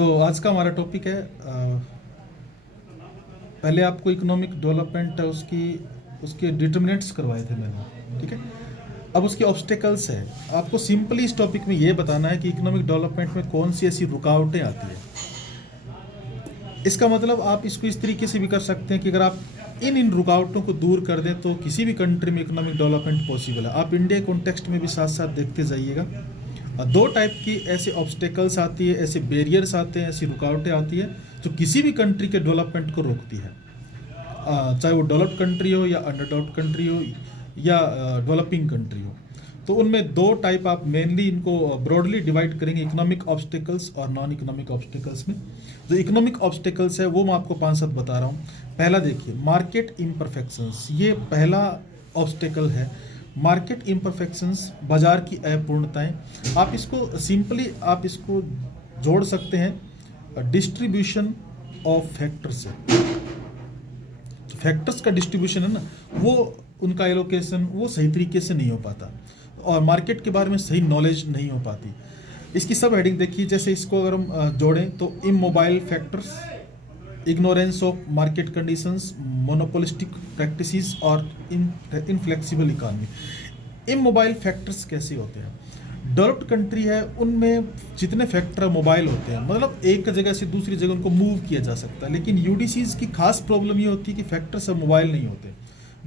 तो आज का हमारा टॉपिक है पहले आपको इकोनॉमिक डेवलपमेंट है उसकी उसके डिटर्मिनेंट्स करवाए थे मैंने, ठीक है। अब उसके ऑब्स्टेकल्स है। आपको सिंपली इस टॉपिक में ये बताना है कि इकोनॉमिक डेवलपमेंट में कौन सी ऐसी रुकावटें आती है। इसका मतलब आप इसको इस तरीके से भी कर सकते हैं कि अगर आप इन रुकावटों को दूर कर दें तो किसी भी कंट्री में इकोनॉमिक डेवलपमेंट पॉसिबल है। आप इंडिया कॉन्टेक्स्ट में भी साथ साथ देखते जाइएगा। दो टाइप की ऐसे ऑब्स्टेकल्स आती है, ऐसे बैरियर्स आते हैं, ऐसी रुकावटें आती है जो किसी भी कंट्री के डेवलपमेंट को रोकती है, चाहे वो डेवलप्ड कंट्री हो या अंडर डेवलप्ड कंट्री हो या डेवलपिंग कंट्री हो। तो उनमें दो टाइप आप मेनली इनको ब्रॉडली डिवाइड करेंगे, इकोनॉमिक ऑब्स्टेकल्स और नॉन इकोनॉमिक ऑब्स्टेकल्स में। जो इकोनॉमिक ऑब्स्टेकल्स है वो मैं आपको 5-7 बता रहा हूँ। पहला देखिए, मार्केट इम्परफेक्शंस, ये पहला ऑब्स्टेकल है। मार्केट इम्परफेक्शंस, बाजार की अपूर्णताएं। आप इसको सिंपली आप इसको जोड़ सकते हैं डिस्ट्रीब्यूशन ऑफ फैक्टर्स से। फैक्टर्स का डिस्ट्रीब्यूशन है ना, वो उनका एलोकेशन वो सही तरीके से नहीं हो पाता और मार्केट के बारे में सही नॉलेज नहीं हो पाती। इसकी सब हेडिंग देखिए, जैसे इसको अगर हम जोड़ें तो immobile factors, ignorance of market conditions, monopolistic practices और इनफ्लेक्सिबल इकॉनमी। इमोबाइल फैक्टर्स कैसे होते हैं? डेवलप्ड कंट्री है उनमें जितने फैक्टर मोबाइल होते हैं, मतलब एक जगह से दूसरी जगह उनको मूव किया जा सकता है। लेकिन यूडीसीज की खास प्रॉब्लम ये होती है कि फैक्टर सब मोबाइल नहीं होते।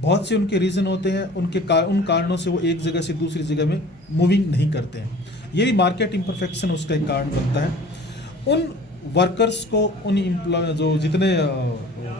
बहुत से उनके रीज़न होते हैं, उन कारणों से वो एक जगह से दूसरी जगह में मूविंग नहीं करते हैं। ये भी मार्केट इम्परफेक्शन उसका एक कारण बनता है। उन वर्कर्स को, उन एम्प्लॉय जो जितने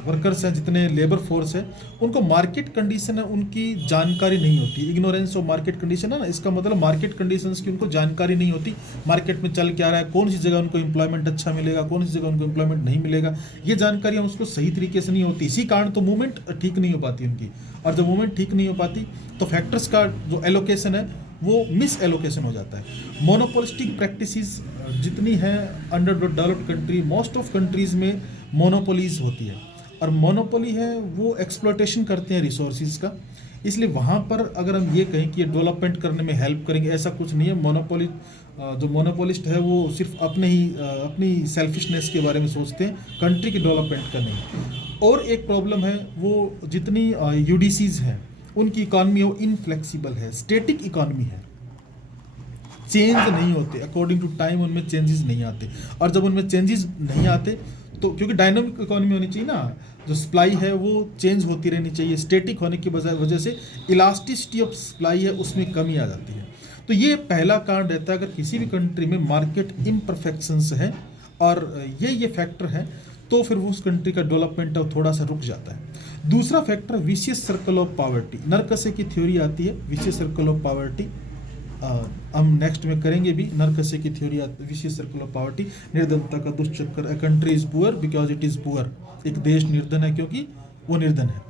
वर्कर्स हैं, जितने लेबर फोर्स है, उनको मार्केट कंडीशन है उनकी जानकारी नहीं होती। इग्नोरेंस ऑफ मार्केट कंडीशन है ना, इसका मतलब मार्केट कंडीशंस की उनको जानकारी नहीं होती। मार्केट में चल क्या रहा है, कौन सी जगह उनको एम्प्लॉयमेंट अच्छा मिलेगा, कौन सी जगह उनको एम्प्लॉयमेंट नहीं मिलेगा, ये जानकारियाँ उसको सही तरीके से नहीं होती। इसी कारण तो मूवमेंट ठीक नहीं हो पाती उनकी। और जब मूवमेंट ठीक नहीं हो पाती तो फैक्टर्स का जो एलोकेशन है वो मिस एलोकेशन हो जाता है। मोनोपोलिस्टिक प्रैक्टिसेस जितनी हैं under developed country, most of countries में मोनोपोलीज होती है। और मोनोपोली है वो एक्सप्लॉयटेशन करते हैं रिसोर्सेज का। इसलिए वहाँ पर अगर हम ये कहें कि ये डेवलपमेंट करने में हेल्प करेंगे, ऐसा कुछ नहीं है। मोनोपोली जो मोनोपोलिस्ट है वो सिर्फ अपनी सेल्फिशनेस के बारे में सोचते हैं, कंट्री की डेवलपमेंट का नहीं। और एक प्रॉब्लम है, वो जितनी यूडीसीज हैं उनकी इकॉनमी वो इनफ्लेक्सिबल है, स्टेटिक इकॉनमी है, चेंज नहीं होते अकॉर्डिंग टू टाइम, उनमें चेंजेस नहीं आते। और जब उनमें चेंजेस नहीं आते तो क्योंकि डायनामिक इकॉनमी होनी चाहिए ना, जो सप्लाई है वो चेंज होती रहनी चाहिए। स्टेटिक होने की वजह से इलास्टिसिटी ऑफ सप्लाई है उसमें कमी आ जाती है। तो ये पहला कारण रहता है अगर किसी भी कंट्री में मार्केट इम्परफेक्शंस है और ये फैक्टर है तो फिर वो उस कंट्री का डेवलपमेंट थोड़ा सा रुक जाता है। दूसरा factor vicious circle of poverty, Nurkse की थ्योरी आती है विशियस सर्कल ऑफ पॉवर्टी। हम नेक्स्ट में करेंगे भी। नरकसे की theory, vicious circle of poverty, निर्धनता का दुष्चक्र। A country is poor because it is poor, एक देश निर्धन है क्योंकि वो निर्धन है।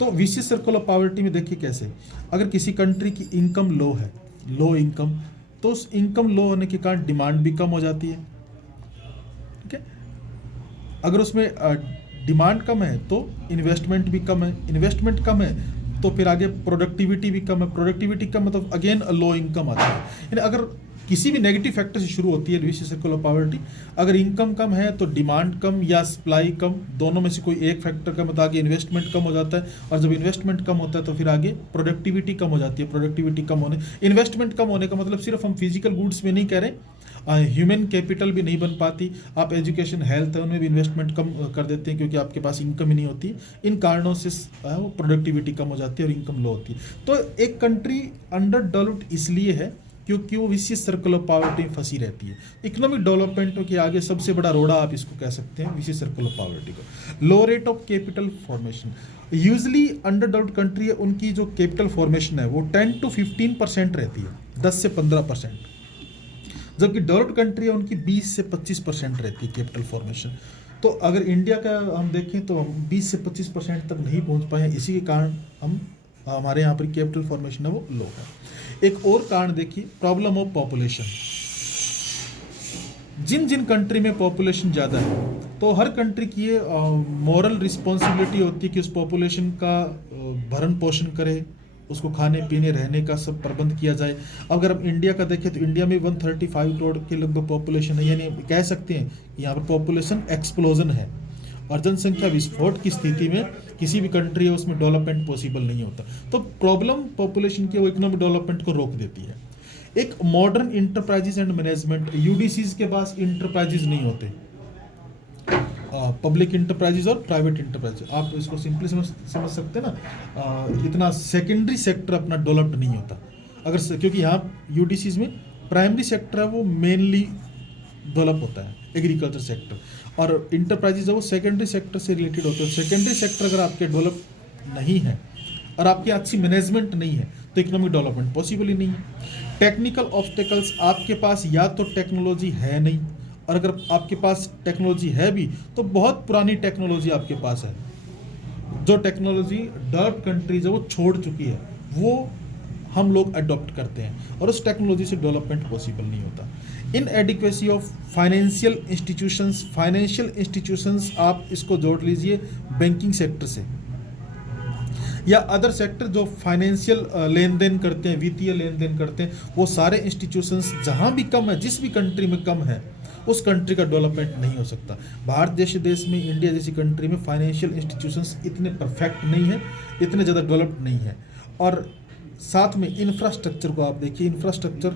तो विशियस सर्कल ऑफ पॉवर्टी में देखिए कैसे, अगर किसी कंट्री की इनकम लो है, लो इनकम, तो उस इनकम लो होने के कारण डिमांड भी कम हो जाती है, ठीक है। अगर उसमें डिमांड कम है तो इन्वेस्टमेंट भी कम है, इन्वेस्टमेंट कम है तो फिर आगे प्रोडक्टिविटी भी कम है, प्रोडक्टिविटी कम मतलब अगेन लो इनकम आता है। यानी अगर किसी भी नेगेटिव फैक्टर से शुरू होती है विशियस सर्कल ऑफ पॉवर्टी, अगर इनकम कम है तो डिमांड कम या सप्लाई कम, दोनों में से कोई एक फैक्टर कम, तो आगे इन्वेस्टमेंट कम हो जाता है। और जब इन्वेस्टमेंट कम होता है तो फिर आगे प्रोडक्टिविटी कम हो जाती है। प्रोडक्टिविटी कम होने, इन्वेस्टमेंट कम होने का मतलब सिर्फ हम फिजिकल गुड्स में नहीं कह रहे, ह्यूमन कैपिटल भी नहीं बन पाती। आप एजुकेशन, हेल्थ है उनमें भी इन्वेस्टमेंट कम कर देते हैं क्योंकि आपके पास इनकम ही नहीं होती। इन कारणों से वो प्रोडक्टिविटी कम हो जाती है और इनकम लो होती है। तो एक कंट्री अंडर डेवलप्ड इसलिए है क्योंकि वो विशियस सर्कल ऑफ पॉवर्टी में फंसी रहती है। इकोनॉमिक डेवलपमेंट के आगे सबसे बड़ा रोड़ा आप इसको कह सकते हैं विशियस सर्कल ऑफ पॉवर्टी को। Low rate of capital formation, usually under developed country है उनकी जो कैपिटल फॉर्मेशन है वो 10 to 15% रहती है, 10 से 15%, जबकि डेवलप्ड कंट्री है उनकी 20 से 25% रहती है कैपिटल फॉर्मेशन। तो अगर इंडिया का हम देखें तो हम 20 से 25% तक नहीं पहुंच पाए हैं, इसी के कारण हमारे यहाँ पर कैपिटल फॉर्मेशन है वो लो है। एक और कारण देखिए, प्रॉब्लम ऑफ पॉपुलेशन। जिन जिन कंट्री में पॉपुलेशन ज़्यादा है तो हर कंट्री की ये मॉरल रिस्पॉन्सिबिलिटी होती है कि उस पॉपुलेशन का भरण पोषण करे, उसको खाने पीने रहने का सब प्रबंध किया जाए। अगर हम इंडिया का देखें तो इंडिया में 135 करोड़ के लगभग पॉपुलेशन है, यानी कह सकते हैं कि यहाँ पर पॉपुलेशन एक्सप्लोजन है, और जनसंख्या विस्फोट की स्थिति में किसी भी कंट्री है उसमें डेवलपमेंट पॉसिबल नहीं होता। तो प्रॉब्लम पॉपुलेशन की वो इकोनॉमिक डेवलपमेंट को रोक देती है। एक मॉडर्न इंटरप्राइजेज एंड मैनेजमेंट, यूडीसीज के पास इंटरप्राइजेज नहीं होते, पब्लिक इंटरप्राइजेज और प्राइवेट इंटरप्राइजेज, आप इसको सिंपली समझ सकते हैं ना। इतना सेकेंडरी सेक्टर अपना डेवलप्ड नहीं होता अगर क्योंकि यहाँ यूडीसीज में प्राइमरी सेक्टर है वो मेनली डेवलप होता है, एग्रीकल्चर सेक्टर, और इंटरप्राइजेज है वो सेकेंडरी सेक्टर से रिलेटेड होते हैं। सेकेंडरी सेक्टर अगर आपके डेवलप नहीं है और आपकी अच्छी मैनेजमेंट नहीं है तो इकोनॉमिक डेवलपमेंट पॉसिबल ही नहीं है। टेक्निकल ऑब्स्टेकल्स, आपके पास या तो टेक्नोलॉजी है नहीं, और अगर आपके पास टेक्नोलॉजी है भी तो बहुत पुरानी टेक्नोलॉजी आपके पास है, जो टेक्नोलॉजी डेवलप्ड कंट्रीज है वो छोड़ चुकी है, वो हम लोग अडॉप्ट करते हैं और उस टेक्नोलॉजी से डेवलपमेंट पॉसिबल नहीं होता। इन एडिक्वेसी ऑफ फाइनेंशियल इंस्टीट्यूशंस, आप इसको जोड़ लीजिए बैंकिंग सेक्टर से या अदर सेक्टर जो फाइनेंशियल लेन देन करते हैं, वित्तीय लेन देन करते हैं, वो सारे इंस्टीट्यूशंस जहाँ भी कम है, जिस भी कंट्री में कम है, उस कंट्री का डेवलपमेंट नहीं हो सकता। भारत जैसे देश में, इंडिया जैसी कंट्री में फाइनेंशियल इंस्टीट्यूशंस इतने परफेक्ट नहीं है, इतने ज़्यादा डेवलप्ड नहीं है। और साथ में इंफ्रास्ट्रक्चर को आप देखिए, इंफ्रास्ट्रक्चर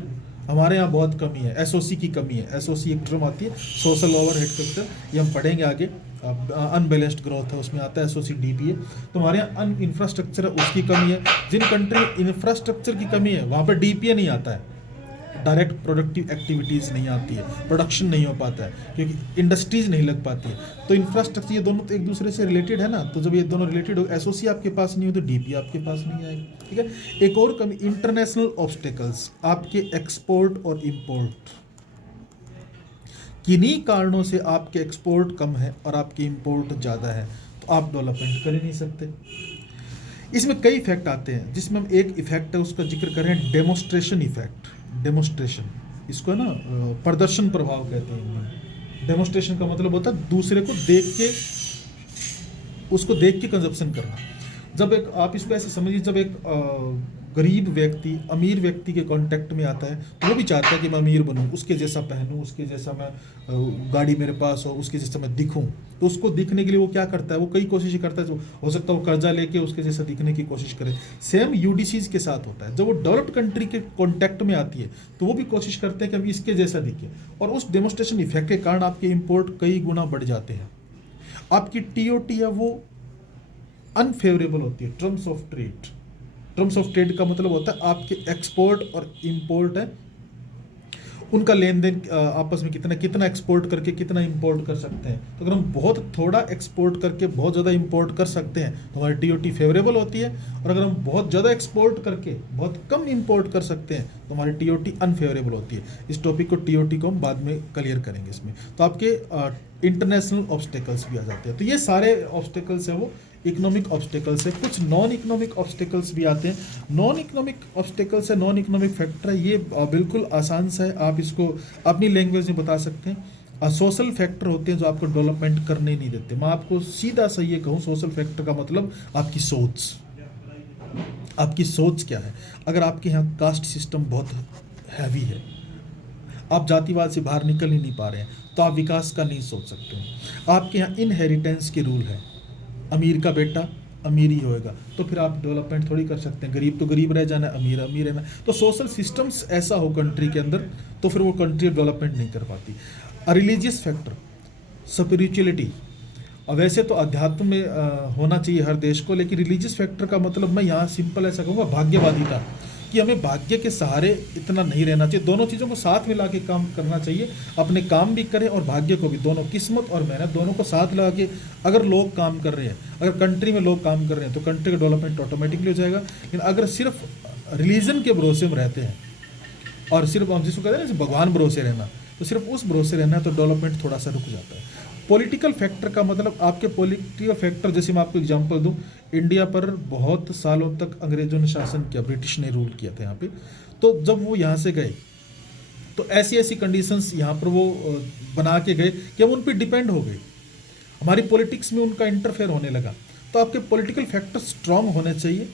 हमारे यहाँ बहुत कमी है, एसओसी की कमी है। एसओसी एक टर्म आती है, सोशल ओवरहेड फैक्टर, ये हम पढ़ेंगे आगे, अनबैलेंस्ड ग्रोथ है उसमें आता है, एसओसी डीपीए। तो हमारे यहाँ इंफ्रास्ट्रक्चर है उसकी कमी है। जिन कंट्री में इंफ्रास्ट्रक्चर की कमी है वहाँ पर डीपीए नहीं आता है, डायरेक्ट प्रोडक्टिव एक्टिविटीज़ नहीं आती है, प्रोडक्शन नहीं हो पाता है क्योंकि इंडस्ट्रीज नहीं लग पाती है। तो इंफ्रास्ट्रक्चर ये दोनों तो एक दूसरे से रिलेटेड है ना, तो जब ये दोनों रिलेटेड हो, एसओसी आपके पास नहीं हो तो डीपी आपके पास नहीं आएगा, ठीक है। एक और कमी, इंटरनेशनल ऑब्स्टेकल्स, आपके एक्सपोर्ट और इम्पोर्ट, किन्हीं कारणों से आपके एक्सपोर्ट कम है और आपकी इम्पोर्ट ज़्यादा है, तो आप डेवलपमेंट कर ही नहीं सकते। इसमें कई इफेक्ट आते हैं, जिसमें हम एक इफेक्ट है उसका जिक्र करें, डेमोस्ट्रेशन इफेक्ट। डेमोस्ट्रेशन, इसको है ना प्रदर्शन प्रभाव कहते हैं। डेमोस्ट्रेशन का मतलब होता है दूसरे को देख के, उसको देख के कंजप्शन करना। जब एक, आप इसको ऐसे समझिए, जब एक गरीब व्यक्ति अमीर व्यक्ति के कांटेक्ट में आता है तो वो भी चाहता है कि मैं अमीर बनूं, उसके जैसा पहनूं, उसके जैसा मैं गाड़ी मेरे पास हो, उसके जैसा मैं दिखूं। तो उसको दिखने के लिए वो क्या करता है, वो कई कोशिशें करता है, जो हो सकता है वो कर्जा लेके उसके जैसा दिखने की कोशिश करे। सेम यूडीसीज के साथ होता है, जब वो डेवलप्ड कंट्री के कॉन्टैक्ट में आती है तो वो भी कोशिश करते हैं कि हम इसके जैसा दिखें, और उस डेमोस्ट्रेशन इफेक्ट के कारण आपके इम्पोर्ट कई गुना बढ़ जाते हैं। आपकी टीओटी है वो अनफेवरेबल होती है, terms of trade. Terms of trade का मतलब होता है आपके एक्सपोर्ट और इंपोर्ट है उनका लेन देन आपस में कितना एक्सपोर्ट करके कितना इंपोर्ट कर सकते हैं। तो अगर हम बहुत थोड़ा एक्सपोर्ट करके बहुत ज़्यादा इंपोर्ट कर सकते हैं तो हमारी टीओटी फेवरेबल होती है, और अगर हम बहुत ज़्यादा एक्सपोर्ट करके बहुत कम इंपोर्ट कर सकते हैं तो हमारी टीओटी अनफेवरेबल होती है। इस टॉपिक को, टीओटी को हम बाद में क्लियर करेंगे इसमें। तो आपके इंटरनेशनल ऑब्स्टेकल्स भी आ जाते हैं। तो ये सारे ऑब्स्टेकल्स हैं वो इकोनॉमिक ऑब्स्टेकल्स है। कुछ नॉन इकोनॉमिक ऑब्स्टेकल्स भी आते हैं। नॉन इकोनॉमिक ऑब्स्टेकल्स है, नॉन इकोनॉमिक फैक्टर है, ये बिल्कुल आसान सा है, आप इसको अपनी लैंग्वेज में बता सकते हैं। सोशल फैक्टर होते हैं जो आपको डेवलपमेंट करने नहीं देते। मैं आपको सीधा सा ये कहूँ, सोशल फैक्टर का मतलब आपकी सोच, आपकी सोच क्या है। अगर आपके यहाँ कास्ट सिस्टम बहुत हैवी है, आप जातिवाद से बाहर निकल ही नहीं पा रहे हैं, तो आप विकास का नहीं सोच सकते हैं। आपके यहाँ इनहेरिटेंस के रूल है, अमीर का बेटा अमीर ही होएगा, तो फिर आप डेवलपमेंट थोड़ी कर सकते हैं। गरीब तो गरीब रह जाना, अमीर अमीर रहना। तो सोशल सिस्टम्स ऐसा हो कंट्री के अंदर तो फिर वो कंट्री डेवलपमेंट नहीं कर पाती। रिलीजियस फैक्टर, स्पिरिचुअलिटी, और वैसे तो अध्यात्म में होना चाहिए हर देश को, लेकिन रिलीजियस फैक्टर का मतलब मैं यहाँ सिंपल ऐसा कहूँगा, भाग्यवादिता, कि हमें भाग्य के सहारे इतना नहीं रहना चाहिए। दोनों चीज़ों को साथ मिला के काम करना चाहिए, अपने काम भी करें और भाग्य को भी, दोनों किस्मत और मेहनत दोनों को साथ लगा के अगर लोग काम कर रहे हैं, अगर कंट्री में लोग काम कर रहे हैं तो कंट्री का डेवलपमेंट ऑटोमेटिकली हो जाएगा। लेकिन अगर सिर्फ रिलीजन के भरोसे में रहते हैं और सिर्फ हम जिसको कहते हैं ना भगवान भरोसे रहना, तो सिर्फ उस भरोसे रहना है तो डेवलपमेंट थोड़ा सा रुक जाता है। पॉलिटिकल फैक्टर का मतलब आपके पॉलिटिकल फैक्टर, जैसे मैं आपको एग्जांपल दूं, इंडिया पर बहुत सालों तक अंग्रेजों ने शासन किया, ब्रिटिश ने रूल किया था यहाँ पे। तो जब वो यहाँ से गए तो ऐसी ऐसी कंडीशंस यहाँ पर वो बना के गए कि हम उन पर डिपेंड हो गए, हमारी पॉलिटिक्स में उनका इंटरफेयर होने लगा। तो आपके पॉलिटिकल फैक्टर स्ट्रांग होने चाहिए,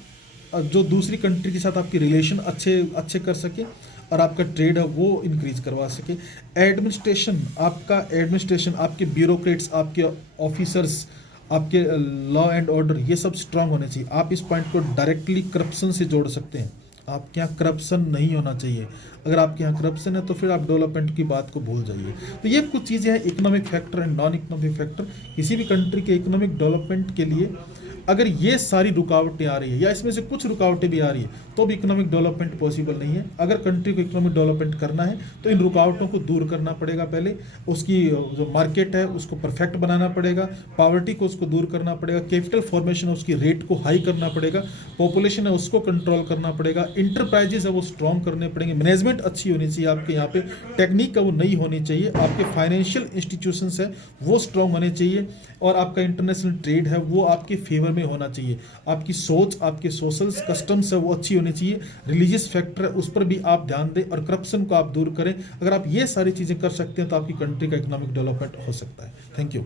जो दूसरी कंट्री के साथ आपके रिलेशन अच्छे अच्छे कर सके और आपका ट्रेड है वो इंक्रीज करवा सके। एडमिनिस्ट्रेशन आपके ब्यूरोक्रेट्स, आपके ऑफिसर्स, आपके लॉ एंड ऑर्डर, ये सब स्ट्रांग होने चाहिए। आप इस पॉइंट को डायरेक्टली करप्शन से जोड़ सकते हैं। आपके यहाँ करप्शन नहीं होना चाहिए। अगर आपके यहाँ करप्शन है तो फिर आप डेवलपमेंट की बात को भूल जाइए। तो ये कुछ चीज़ें हैं, economic factor and non economic factor. किसी भी कंट्री के इकोनॉमिक डेवलपमेंट के लिए अगर ये सारी रुकावटें आ रही है या इसमें से कुछ रुकावटें भी आ रही है तो भी इकोनॉमिक डेवलपमेंट पॉसिबल नहीं है। अगर कंट्री को इकोनॉमिक डेवलपमेंट करना है तो इन रुकावटों को दूर करना पड़ेगा। पहले उसकी जो मार्केट है उसको परफेक्ट बनाना पड़ेगा, पॉवर्टी को उसको दूर करना पड़ेगा, कैपिटल फॉर्मेशन है उसकी रेट को हाई करना पड़ेगा, पॉपुलेशन है उसको कंट्रोल करना पड़ेगा, इंटरप्राइजेस है वो स्ट्रॉन्ग करने पड़ेंगे, मैनेजमेंट अच्छी होनी चाहिए आपके यहाँ पे, टेक्निक है वो नई होनी चाहिए, आपके फाइनेंशियल इंस्टीट्यूशंस है वो स्ट्रॉन्ग होने चाहिए और आपका इंटरनेशनल ट्रेड है वो आपके फेवर में होना चाहिए। आपकी सोच, आपके सोशल कस्टम्स है वो अच्छी होनी चाहिए, रिलीजियस फैक्टर है उस पर भी आप ध्यान दें और करप्शन को आप दूर करें। अगर आप ये सारी चीज़ें कर सकते हैं तो आपकी कंट्री का इकोनॉमिक डेवलपमेंट हो सकता है। Thank you.